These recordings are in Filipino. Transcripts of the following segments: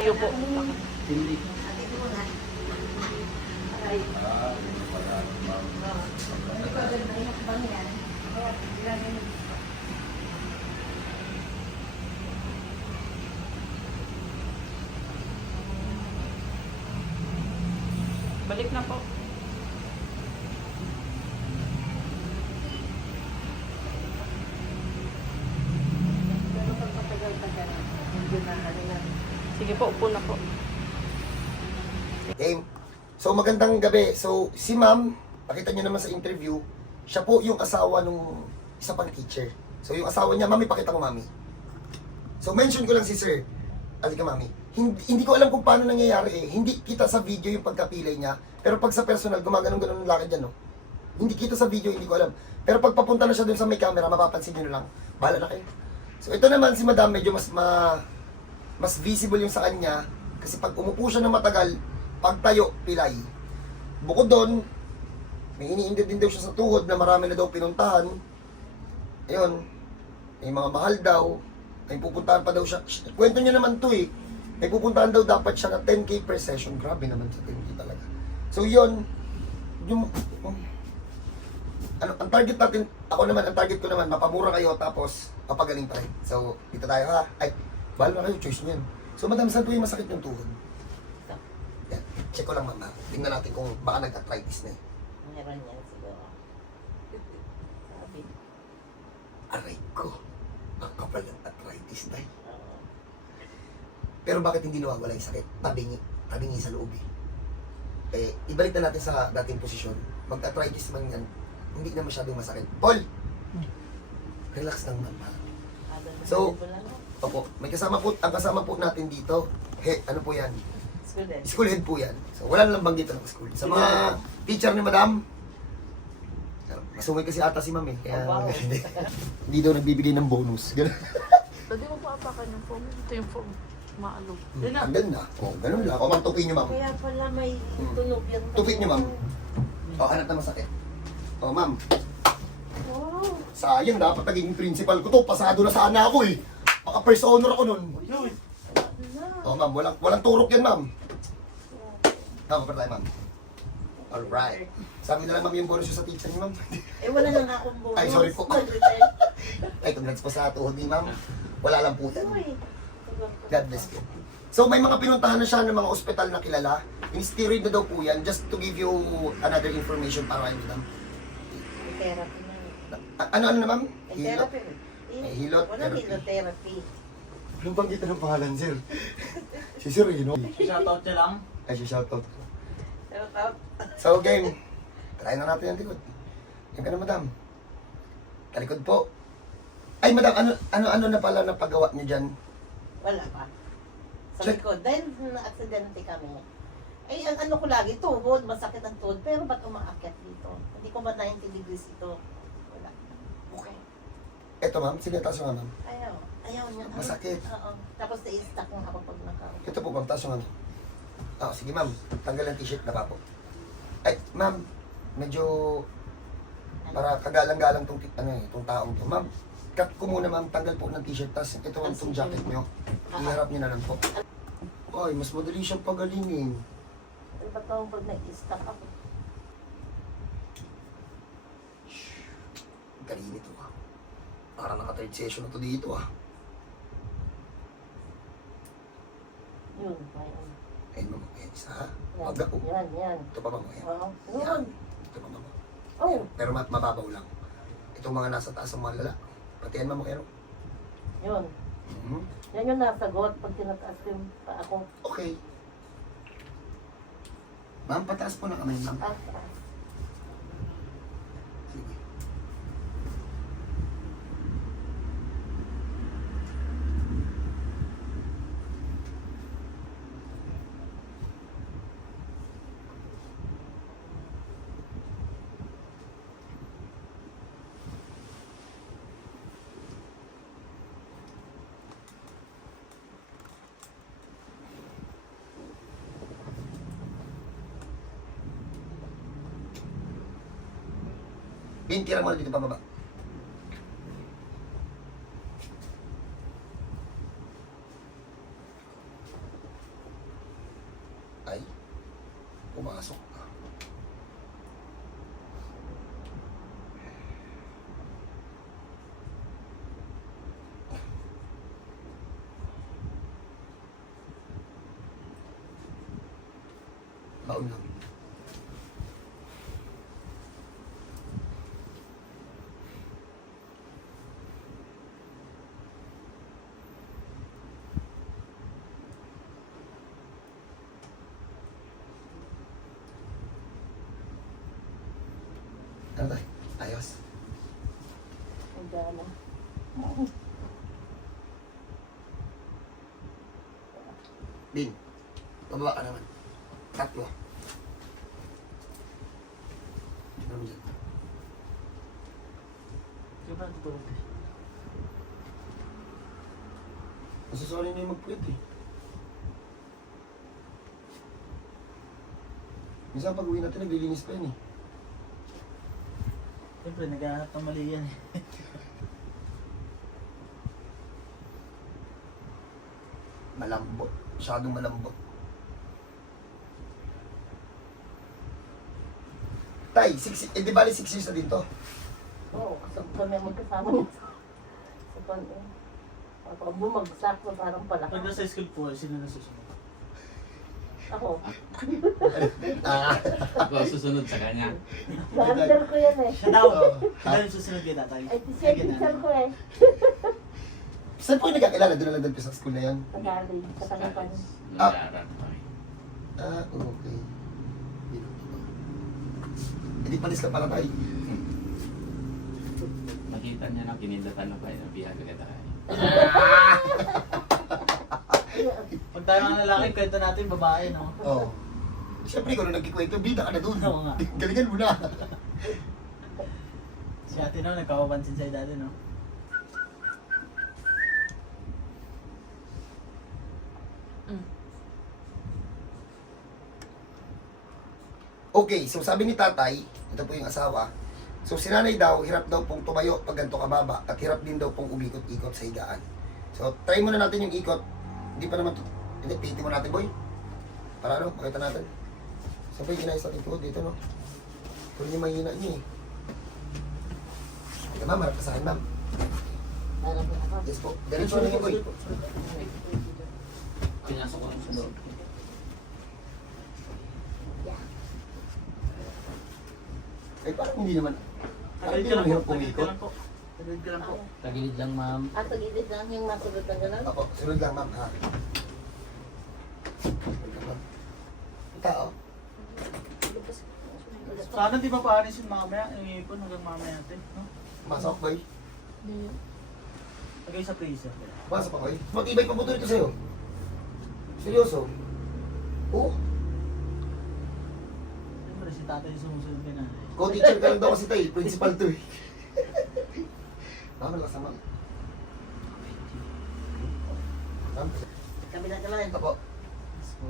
Iyo po. Hindi. Balik na po. Pero pag matagal-tagal, hindi na ano na. Sige po, upo na po. Game. So magandang gabi. So si ma'am, nakita niyo naman sa interview, siya po yung asawa nung isa pang teacher. So yung asawa niya, mami, pakita ko mami. So mention ko lang si sir. Alika mami. Hindi, hindi ko alam kung paano nangyayari eh. Hindi kita sa video yung pagkapilay niya. Pero pag sa personal, gumaganon-ganon ng lakad dyan, no? Hindi kita sa video, hindi ko alam. Pero pag papunta na siya dun sa may camera, mapapansin niyo na lang. Bahala na kayo. So ito naman si madam, medyo mas ma, mas visible yung sa kanya. Kasi pag umupo siya ng matagal, pagtayo, pilay. Bukod doon, may iniinda din daw siya sa tuhod na marami na daw pinuntahan. Ayun, may mga mahal daw. May pupuntahan pa daw siya. Kwento niya naman to eh. May pupuntahan daw dapat siya na 10k per session. Grabe naman sa 10k talaga. So yun, yung, ano, ang target natin, ako naman, ang target ko naman, mapamura kayo tapos papagaling tayo. So, dito tayo ha. Ay, bahala na kayo, choice niyan. So, madam, saan po yung masakit yung tuhod? Yan. Check ko lang, mama. Tingnan natin kung baka nag-arthritis na eh. Meron yan siguro. Sabi. Aray ko. Ang kapal ng arthritis na eh. oo. Pero bakit hindi nawawala yung sakit? Tabingi. Tabingi sa loob eh. Eh, ibalik na natin sa dating posisyon. Mag-arthritis man yan, hindi na masyadong masakit. Paul! Relax lang, na So-. Opo, may kasama po, ang kasama po natin dito, he, ano po yan? School din. School head po yan. So, wala lang banggit ng school. Sa mga teacher ni madam, masungay kasi ata si ma'am eh. Kaya, Oh, wow. hindi. daw nagbibigay ng bonus. Ganun. Pwede mo pa apakan yung phone. Ito yung phone. Maalog. Yun na. Andun na. O, ganun lang. O, ma'am, tupin niyo, ma'am. Kaya pala may tunog yan. Tupit niyo, ma'am. O, hanap na masakit. O, ma'am. Wow. Sayang, dapat naging principal ko to. Pasado na sana ako eh. Baka first honor ako nun. Wala. O, ma'am, walang, walang turok yan, ma'am. Tama pa tayo, ma'am. Alright. Sabi na lang, ma'am, yung bonus yung sa teacher niyo, ma'am. Eh, wala na nga akong bonus. Ay, sorry po. Ay, congrats po sa tuhod ni ma'am. Wala lang po yan. God bless you. So may mga pinuntahan na siya ng mga ospital na kilala. Yung steroid na daw po yan, just to give you another information para kayo madam. Therapy na. Ano ano na ma'am? Therapy. Eh, Eh, hilot, Wala therapy. hilotherapy. Anong bang kita ng pangalan, sir? si Sir Rino. Shoutout niya lang. Ay, si shoutout ko. So game, try na natin yung likod. Yan ka na madam. Talikod po. Ay madam, ano ano ano na pala na paggawa niyo diyan? wala pa. Sa Check. likod. Dahil na-aksidente kami. Ay, ang ano ko lagi, tuhod, masakit ang tuhod. Pero ba't umaakyat dito? Hindi ko ba 90 degrees ito? Eto ma'am, sige taas yung ano. Ayaw. Ayaw niya. Masakit. Oo. Tapos na-stuck na ako pag naka... Ito po, ma'am, taas yung ano. Ah, sige ma'am, tanggal ang t-shirt na pa po. Ay, ma'am, medyo para kagalang-galang tong, ano eh, tong taong to. Ma'am, cut ko muna ma'am, tanggal po ng t-shirt, tas ito ang tong jacket nyo. Iharap nyo na lang po. Ay, mas madali siyang pagalingin. Ano ba tawag pag na-stuck ako? Galing nito ah. Para naka-third session na to dito ah. Yun. Ayun. Ayun ma'am, ayun isa ha. Yan. Wag ako. Yan, yan. Ito pa ma'am, ayun. Oo. Yan. Yun. Ito pa ma'am. Oh. Pero ma- mababaw lang. Itong mga nasa taas ng mga lala. Pati yan ma'am, kero. Yun. Mhm. Yan yung nasagot pag tinataas ko yung pa ako. Okay. Ma'am, pataas po na kamay, ma'am. Ah, ah. Bin, tira mo na dito pababa. Ay, pumasok na. Baon lang. Ang gana. Bin, bababa ka naman. Tatlo. Ano mo dyan? Di ba tutulog eh? Masasanay na yung magpuwit eh. Minsan pag uwi natin, naglilinis pa yun eh. Siyempre, naghahanap ng mali yan eh. Malambot. Masyadong malambot. Tay, six, eh di bali six years na dito. Oo, kasi kami ang magkasama niya sa sa pan eh. Pag bumagsak na parang palaki. Pag nasa school po, sino nasusunod? Ako, Ah, Ako susunod sa kanya. dancer ko yan eh. Siya daw! Oo. Siya daw yung susunod kay tatay. Ay, teacher, teacher ko eh. Saan po yung nagkakilala? Doon na lang sa school na yan? Tagalog, sa pa rin. Ah, okay. Hindi palis ka pala tayo. Makita niya na kinindatan na pa yung bihag agad tayo. Pag tayo mga lalaki, kwento natin babae, no? Oo. Oh. Siyempre, kung nagkikwento, bida ka na doon. Oo nga. Galingan mo na. Si ate no, nagkakapansin sa'yo dati, no? Okay, so sabi ni tatay, ito po yung asawa, so si nanay daw, hirap daw pong tumayo pag ganito kababa at hirap din daw pong umikot-ikot sa higaan. So, try muna natin yung ikot. Hindi pa naman. Hindi, piti mo natin, boy. Para ano, makita natin. Saan pa yung inayos natin po? Dito, no? Ito yung mahina niyo, eh. Teka, ma'am, harap ka sa akin, ma'am. Yes po. Diretso na yung boy. Pinasok ko sa loob. Ay, parang hindi naman. Parang Tagilid hindi ka naman lang hirap po, tagilid ka pumikot. lang po. Tagilid ka lang po. Tagilid lang ma'am. At tagilid lang yung masunod na gano'n. Ako, sunod lang, ma'am, ha? Tao. Sana di ba paanis yung mamaya, yung ipon hanggang mamaya natin, no? Masok, boy. Hindi. Lagay sa freezer. Pasok ako eh. Matibay pa po ito sa'yo. Seryoso? Oo. Siyempre, si tatay yung sumusunod din na. Co-teacher ka lang daw kasi tayo. Principal to eh. Ma'am, malakas na ma'am. Ma'am, Kabila naman. apo. Yes po.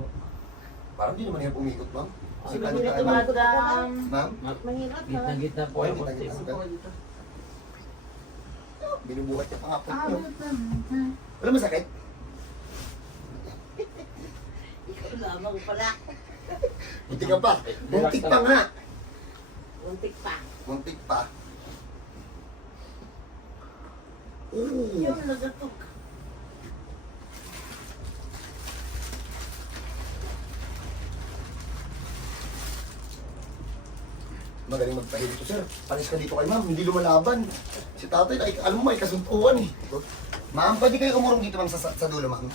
Parang di naman hirap umikot, ma'am. Kasi Kasi hindi tayo, ma'am. tumadaan. Ma'am, Mahirap na. Gitna-gitna po ako. gitna-gitna. Gusto ko dito. binubuhat niya pa nga po niyo. Wala masakit? Ikaw lamang pala. Muntik ka pa. Muntik pa nga. Untik pa. Muntik pa. Oo. Yung nagatok. Magaling magpahilip to, sir. Panis ka dito kay ma'am, hindi lumalaban. Si tatay, ay, alam mo, may kasuntuan eh. Ma'am, pwede kayo umurong dito, ma'am, sa, sa dulo, ma'am.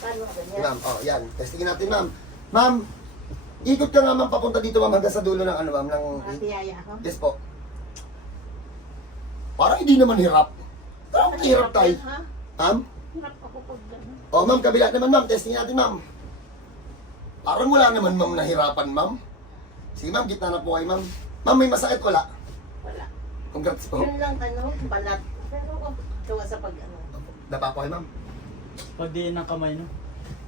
Paano ka Yan, ganyan? Ma'am, oh, yan. Testingin natin, ma'am. Ma'am, ikot ka nga, ma'am, papunta dito, ma'am, hanggang sa dulo ng ano, ma'am, ng... Matiyaya ako. Yes po. Parang hindi naman hirap. Parang hirap tayo. Ha? Ma'am? Hirap ako pag gano'n. Oh, ma'am, kabila naman, ma'am. Testing natin, ma'am. Parang wala naman, ma'am, nahirapan, ma'am. Sige, ma'am, gitna na po kayo, ma'am. Ma'am, may masakit wala. Wala. Congrats po. Yun lang ano, balat. Pero gawa sa pag ano. Dapa po kayo, ma'am. Pag di ng kamay, no?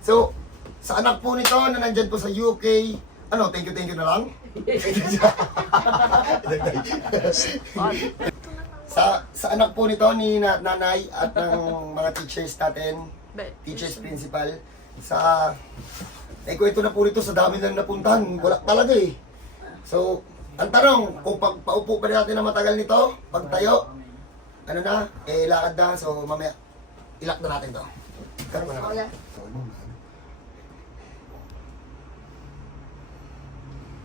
So, sa anak po nito na nandyan po sa UK, ano, thank you, thank you na lang. sa sa anak po nito ni na, nanay at ng mga teachers natin, teachers principal, sa Eh, kwento na po nito sa dami lang napuntahan. Wala talaga eh. So, ang tanong, kung pag paupo pa rin natin na matagal nito, pag tayo, ano na, eh, lakad na. So, mamaya, ilak na natin to. Karoon ka na. Oh,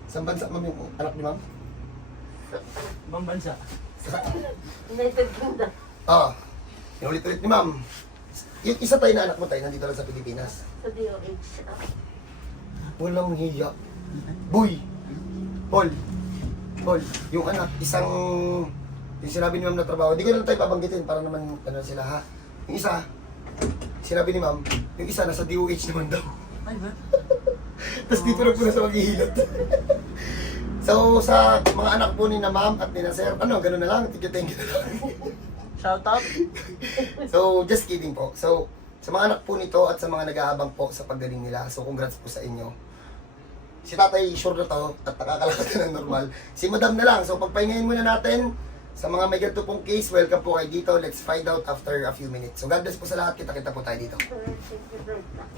Saan bansa, ma'am, yung anak ni ma'am? Ibang bansa. United Kingdom. Ah, inulit-ulit ni ma'am. Yung isa tayo na anak mo tayo, nandito lang sa Pilipinas. Sa DOH. ah. Walang hiya. Boy! Paul! Paul, yung anak, isang... Yung sinabi ni ma'am na trabaho, di ko lang tayo babanggitin para naman ano sila ha. Yung isa, sinabi ni ma'am, yung isa nasa DOH naman daw. Ay ba? Tapos dito na po na sa maghihilot. so, sa mga anak po ni na ma'am at ni na sir, ano, ganun na lang, thank you, thank you na lang. Shout out. So, just kidding po. So, sa mga anak po nito at sa mga nag-aabang po sa paggaling nila, so congrats po sa inyo. Si tatay, sure na to, at nakakalakad na ng normal. Si madam na lang, so pagpahingayin muna natin. Sa mga may ganito pong case, welcome po kayo dito. Let's find out after a few minutes. So, God bless po sa lahat. Kita-kita po tayo dito.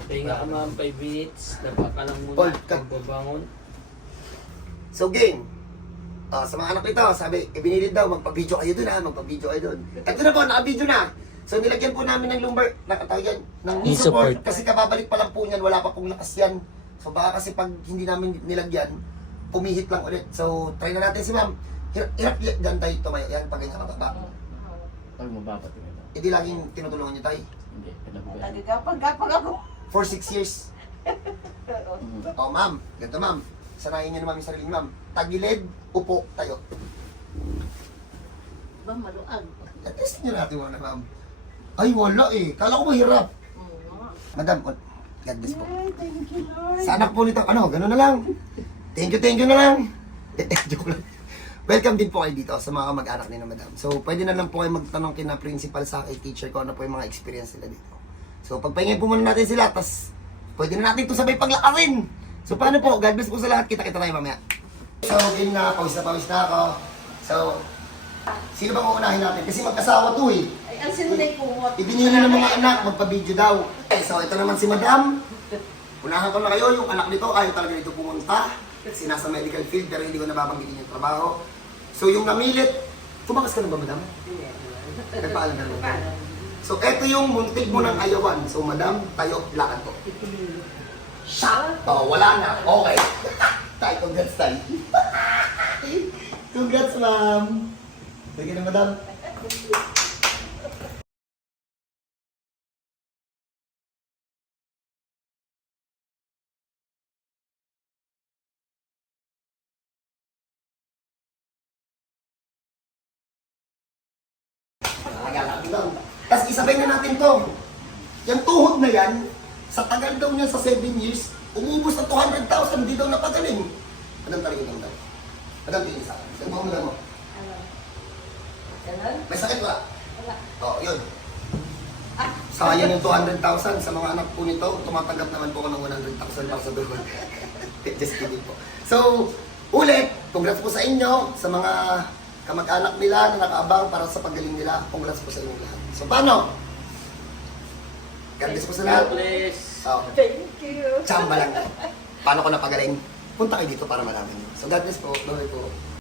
Pahinga ka ma'am 5 minutes. Dapa ka lang muna. Hold ka. Pagbabangon. So, gang, ah, sa mga anak nito, sabi, ibinilid daw, magpa-video kayo dun ha, magpa-video kayo dun. Ito na po, naka-video na. So, nilagyan po namin ng lumbar, nakatawag yan, ng knee Knee support. support. Kasi kababalik pa lang po niyan, wala pa pong lakas yan. So, baka kasi pag hindi namin nilagyan, pumihit lang ulit. So, try na natin si ma'am. Hirap, hirap yan tayo tumayo. Yan, pag ganyan kababa. Pag mababat yun ito. Hindi laging tinutulungan niyo tayo. Hindi. Alam ko yan. Nagagapag-gapag ako. For six years. Mhm. Oh, ma'am. Ganito, ma'am. Sanayin niyo naman yung sarili niyo, ma'am. Tagilid, upo, tayo. Ba, maluag. Test niyo natin muna, ma'am. Ay, wala eh. Kala ko mahirap. Madam, oh, God bless po. Ay, thank you, Lord. Sa anak po nito, ano, gano'n na lang. Thank you, thank you na lang. Eh, eh, joke lang. Welcome din po kayo dito sa mga mag-anak ni na madam. So, pwede na lang po kayo magtanong kina principal sa kay teacher ko ano po yung mga experience nila dito. So, pagpahingay po muna natin sila, tas pwede na natin ito sabay paglakarin. So, paano po? God bless po sa lahat. Kita-kita tayo mamaya. So, game na. Pawis na pawis na ako. So, sino bang uunahin natin? Kasi magkasawa to eh. Ay, ang sinunay kumot. Ibinili ng mga anak, magpa-video daw. Okay, so ito naman si Madam. Unahan ko na kayo, yung anak nito, ayaw talaga dito pumunta. Kasi nasa medical field, pero hindi ko nababanggitin yung trabaho. So yung namilit, tumakas ka na ba, Madam? Nagpaalam ka na ba? So ito yung muntik mo ng ayawan. So Madam, tayo, lakad ko. Shot! Oh, wala na. Okay. Tay, congrats tay. congrats, ma'am. Sige na, Madam. Tapos isabay na natin to. Yung tuhod na yan, sa tagal daw niya sa 7 years, umubos na 200,000, hindi daw napagaling. Madam, taringin lang daw. Madam, tingin sa akin. Saan mo mo? Ano? Ganun? May sakit ba? Wala. Oo, yun. Sayang yung 200,000 sa mga anak po nito. Tumatanggap naman po ako ng 100,000 para sa dugon. Just kidding po. So, ulit, congrats po sa inyo, sa mga kamag-anak nila na nakaabang para sa paggaling nila. Congrats po sa inyo lahat. So, paano? God bless po sa lahat. God bless. Oh, Thank you. tsamba lang. Paano ko napagaling? Punta kayo dito para malaman nyo. So, God bless po. Bye po.